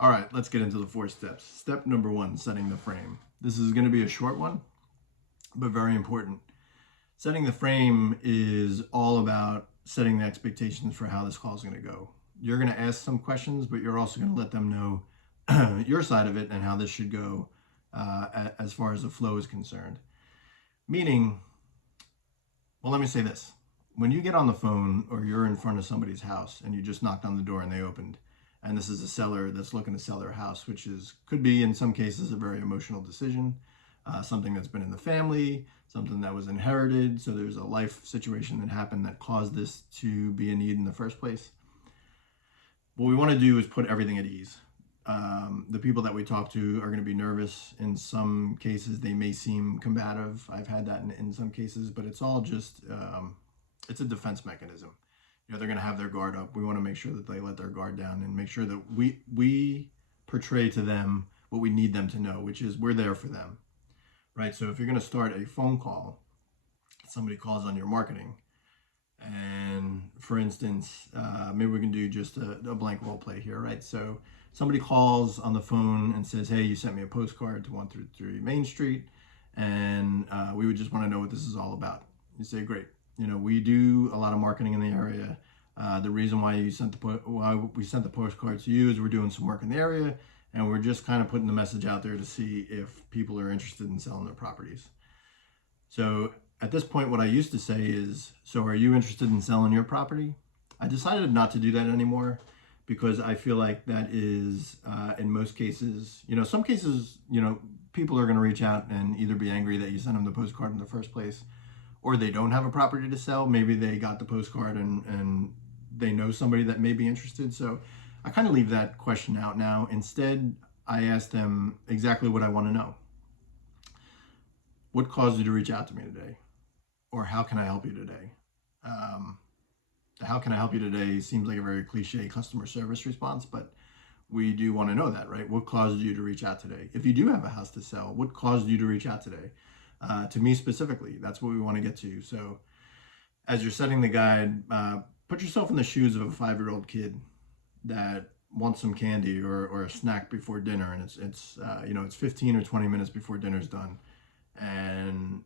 All right, let's get into the 4 steps. Step number 1, setting the frame. This is going to be a short one, but very important. Setting the frame is all about setting the expectations for how this call is going to go. You're going to ask some questions, but you're also going to let them know your side of it and how this should go as far as the flow is concerned. Meaning, well, let me say this. When you get on the phone or you're in front of somebody's house and you just knocked on the door and they opened, and this is a seller that's looking to sell their house, which could be in some cases a very emotional decision, something that's been in the family, something that was inherited, so there's a life situation that happened that caused this to be a need in the first place. What we want to do is put everything at ease. The people that we talk to are going to be nervous. In some cases, they may seem combative. I've had that in some cases, but it's all just, it's a defense mechanism. You know, they're going to have their guard up. We want to make sure that they let their guard down and make sure that we portray to them what we need them to know, which is we're there for them, right? So if you're going to start a phone call, somebody calls on your marketing, and for instance, maybe we can do just a blank role play here, right? So somebody calls on the phone and says, hey, you sent me a postcard to 133 Main Street, and we would just want to know what this is all about. You say, great. You know, we do a lot of marketing in the area. The reason why we sent the postcard to you is we're doing some work in the area, and we're just kind of putting the message out there to see if people are interested in selling their properties. So at this point, what I used to say is, so are you interested in selling your property? I decided not to do that anymore because I feel like that is, in most cases, you know, some cases, you know, people are going to reach out and either be angry that you sent them the postcard in the first place, or they don't have a property to sell. Maybe they got the postcard and they know somebody that may be interested. So I kind of leave that question out now. Instead, I ask them exactly what I want to know. What caused you to reach out to me today? Or how can I help you today? How can I help you today seems like a very cliche customer service response, but we do want to know that, right? What caused you to reach out today? If you do have a house to sell, what caused you to reach out today? To me specifically, that's what we want to get to. So as you're setting the guide, put yourself in the shoes of a 5-year-old kid that wants some candy or a snack before dinner, and it's you know, it's 15 or 20 minutes before dinner's done, and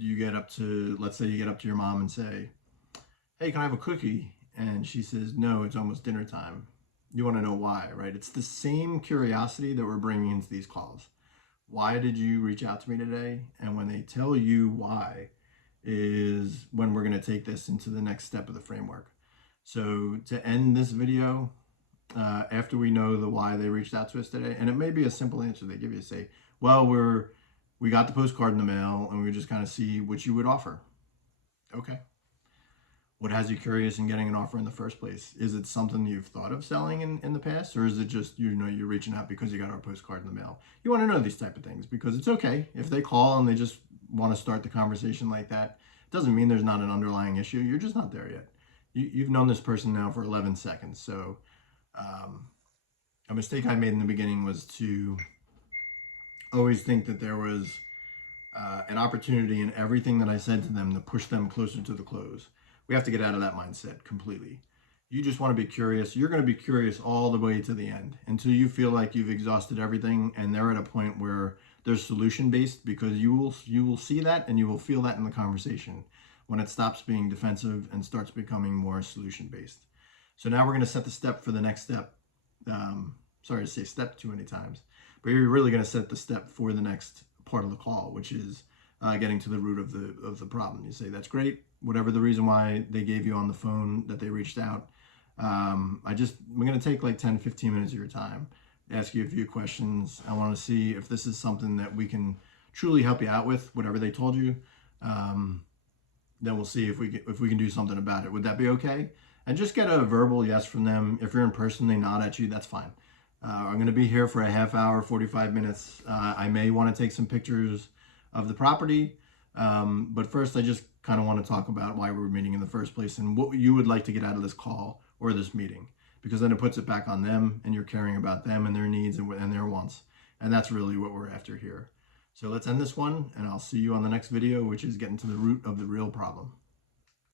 you get up to, let's say you get up to your mom and say, hey, can I have a cookie? And she says, no, it's almost dinner time. You want to know why, right? It's the same curiosity that we're bringing into these calls. Why did you reach out to me today? And when they tell you why is when we're going to take this into the next step of the framework. So to end this video, after we know the why they reached out to us today, and it may be a simple answer they give you, say, well, we got the postcard in the mail and we just kind of see what you would offer. Okay. What has you curious in getting an offer in the first place? Is it something you've thought of selling in the past, or is it just, you know, you're reaching out because you got our postcard in the mail? You want to know these type of things because it's okay if they call and they just want to start the conversation like that. It doesn't mean there's not an underlying issue. You're just not there yet. You've known this person now for 11 seconds. So a mistake I made in the beginning was to always think that there was an opportunity in everything that I said to them to push them closer to the close. We have to get out of that mindset completely. You just want to be curious. You're going to be curious all the way to the end until you feel like you've exhausted everything and they're at a point where they're solution-based, because you will see that and you will feel that in the conversation when it stops being defensive and starts becoming more solution-based. So now we're going to set the step for the next step. Sorry to say step too many times, but you're really going to set the step for the next part of the call, which is getting to the root of the problem. You say, that's great. Whatever the reason why they gave you on the phone that they reached out. We're going to take like 10, 15 minutes of your time, ask you a few questions. I want to see if this is something that we can truly help you out with, whatever they told you. Then we'll see if we can do something about it. Would that be okay? And just get a verbal yes from them. If you're in person, they nod at you, that's fine. I'm going to be here for a half hour, 45 minutes. I may want to take some pictures of the property. But first, I just kind of want to talk about why we're meeting in the first place and what you would like to get out of this call or this meeting, because then it puts it back on them and you're caring about them and their needs and their wants. And that's really what we're after here. So let's end this one, and I'll see you on the next video, which is getting to the root of the real problem.